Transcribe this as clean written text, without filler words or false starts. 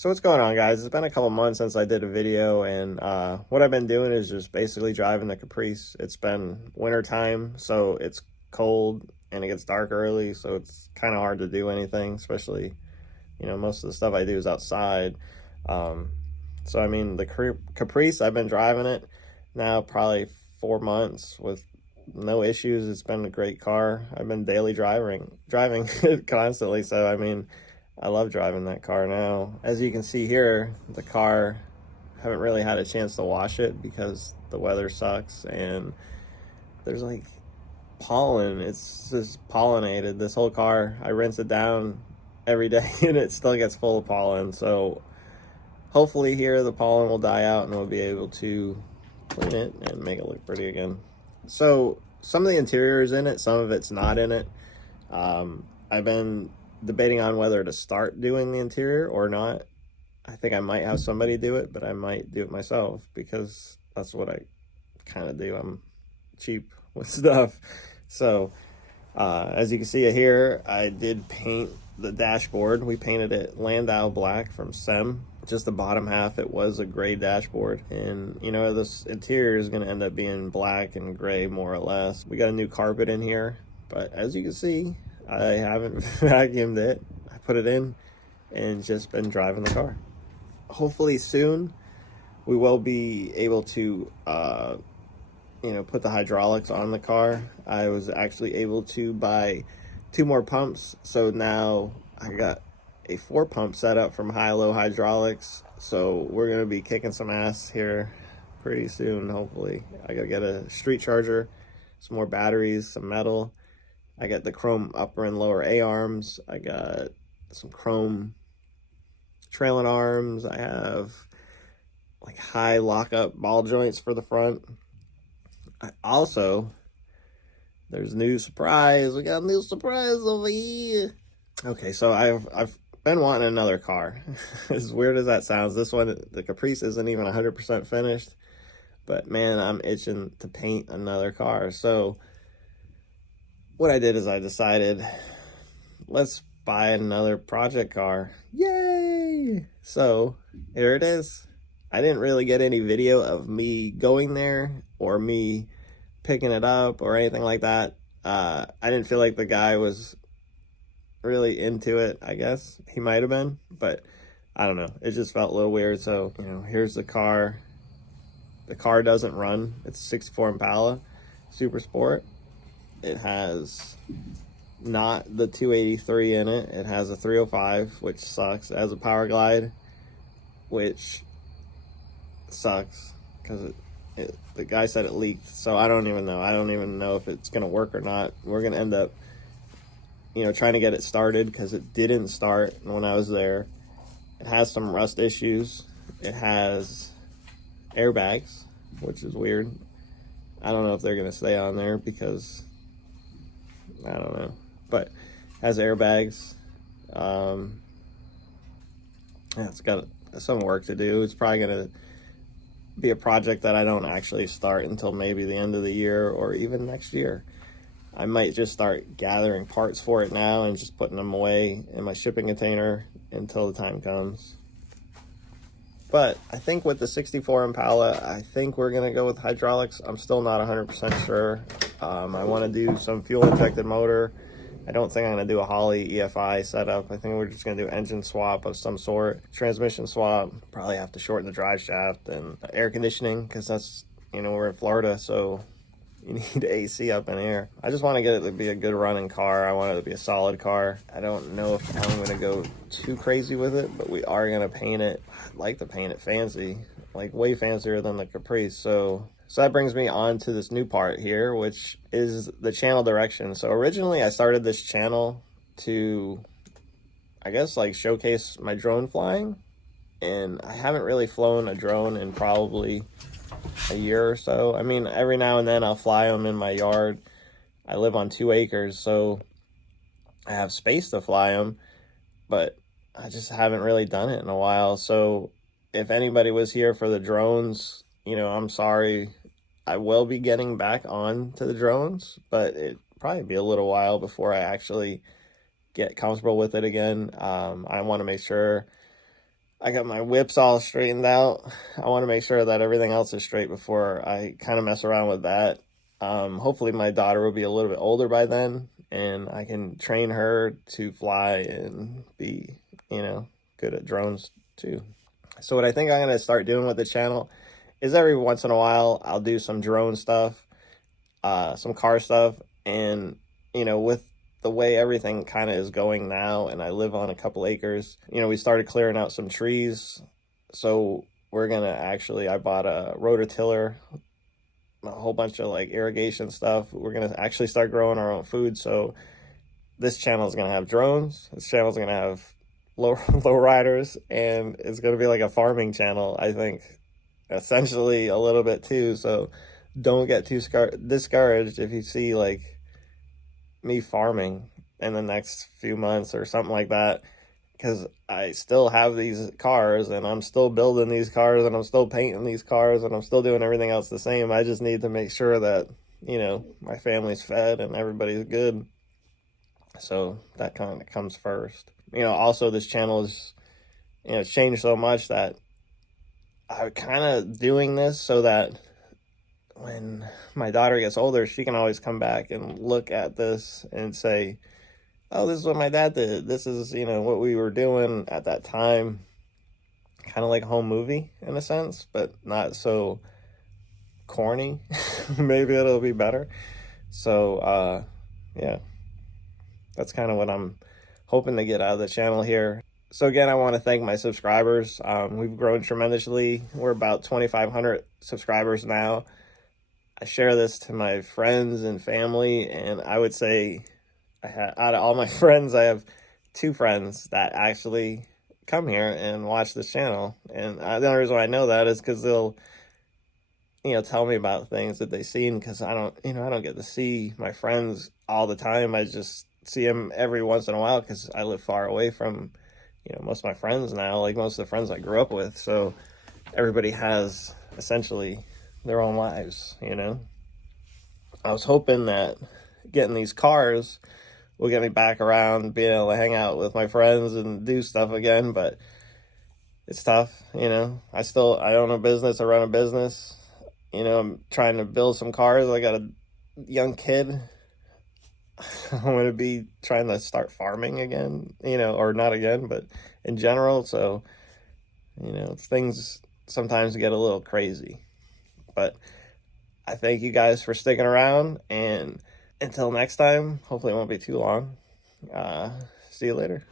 So what's going on, guys? It's been a couple months since I did a video, and what I've been doing is just basically driving the Caprice. It's been winter time, so it's cold and it gets dark early, so it's kind of hard to do anything, especially, most of the stuff I do is outside. Um, so I mean, the Caprice, I've been driving it now probably 4 months with no issues. It's been a great car. I've been daily driving it constantly, so I mean, I love driving that car now. As you can see here, the car, haven't really had a chance to wash it because the weather sucks and there's like pollen. It's just pollinated. This whole car, I rinse it down every day and it still gets full of pollen. So hopefully here the pollen will die out and we'll be able to clean it and make it look pretty again. So some of the interior is in it, some of it's not in it. I've been debating on whether to start doing the interior or not. I think I might have somebody do it, but I might do it myself because that's what I kind of do. I'm cheap with stuff. So as you can see here, I did paint the dashboard. We painted it Landau black from Sem. Just the bottom half, it was a gray dashboard, and this interior is going to end up being black and gray more or less. We got a new carpet in here, but as you can see, I haven't vacuumed it. I put it in and just been driving the car. Hopefully soon we will be able to put the hydraulics on the car. I was actually able to buy 2 more pumps, so now I got a 4-pump setup from High-Low Hydraulics. So we're gonna be kicking some ass here pretty soon, hopefully. I gotta get a street charger, some more batteries, some metal. I got the chrome upper and lower A-arms. I got some chrome trailing arms. I have like high lockup ball joints for the front. There's a new surprise. We got a new surprise over here. Okay, so I've been wanting another car. As weird as that sounds, this one, the Caprice, isn't even 100% finished. But man, I'm itching to paint another car. So what I did is I decided, let's buy another project car. Yay! So here it is. I didn't really get any video of me going there or me picking it up or anything like that. I didn't feel like the guy was really into it. I guess he might have been, but I don't know. It just felt a little weird. So, here's the car. The car doesn't run. It's a 64 Impala Super Sport. It has not the 283 in it. It has a 305, which sucks. It has a Power Glide, which sucks because the guy said it leaked. So I don't even know. I don't even know if it's going to work or not. We're going to end up, trying to get it started because it didn't start when I was there. It has some rust issues. It has airbags, which is weird. I don't know if they're going to stay on there because I don't know, but it has airbags. Yeah, it's got some work to do. It's probably going to be a project that I don't actually start until maybe the end of the year or even next year. I might just start gathering parts for it now and just putting them away in my shipping container until the time comes. But I think with the 64 Impala, I think we're going to go with hydraulics. I'm still not 100% sure. I want to do some fuel-injected motor. I don't think I'm going to do a Holley EFI setup. I think we're just going to do engine swap of some sort, transmission swap. Probably have to shorten the drive shaft and air conditioning because that's, we're in Florida, so you need AC up in air. I just want to get it to be a good running car. I want it to be a solid car. I don't know if I'm going to go too crazy with it, but we are going to paint it. I'd like to paint it fancy, like way fancier than the Caprice. So that brings me on to this new part here, which is the channel direction. So originally I started this channel to, I guess, like showcase my drone flying. And I haven't really flown a drone in probably a year or so. I mean, every now and then I'll fly them in my yard. I live on 2 acres, so I have space to fly them, but I just haven't really done it in a while. So if anybody was here for the drones, I'm sorry. I will be getting back on to the drones, but it probably be a little while before I actually get comfortable with it again. I want to make sure I got my whips all straightened out. I want to make sure that everything else is straight before I kind of mess around with that. Hopefully my daughter will be a little bit older by then, and I can train her to fly and be, good at drones too. So what I think I'm going to start doing with the channel is every once in a while, I'll do some drone stuff, some car stuff, and, with the way everything kind of is going now, and I live on a couple acres, we started clearing out some trees. So we're going to I bought a rototiller, a whole bunch of like irrigation stuff. We're going to actually start growing our own food. So this channel is going to have drones. This channel is going to have low riders, and it's going to be like a farming channel, I think, essentially a little bit too. So don't get too discouraged if you see like me farming in the next few months or something like that, because I still have these cars and I'm still building these cars and I'm still painting these cars and I'm still doing everything else the same. I just need to make sure that, my family's fed and everybody's good. So that kind of comes first. Also this channel is, it's changed so much that I'm kind of doing this so that when my daughter gets older, she can always come back and look at this and say, oh, this is what my dad did. This is, what we were doing at that time. Kind of like a home movie in a sense, but not so corny. Maybe it'll be better. So, yeah, that's kind of what I'm hoping to get out of the channel here. So again, I want to thank my subscribers. We've grown tremendously. We're about 2,500 subscribers now. I share this to my friends and family, and I would say out of all my friends, I have 2 friends that actually come here and watch this channel. And the only reason why I know that is because they'll, tell me about things that they've seen, because I don't get to see my friends all the time. I just see them every once in a while because I live far away from, most of my friends now, like most of the friends I grew up with. So everybody has essentially their own lives, I was hoping that getting these cars will get me back around being able to hang out with my friends and do stuff again, but it's tough. I own a business, I run a business, I'm trying to build some cars. I got a young kid. I'm going to be trying to start farming again, or not again, but in general. So, things sometimes get a little crazy, but I thank you guys for sticking around, and until next time, hopefully it won't be too long. See you later.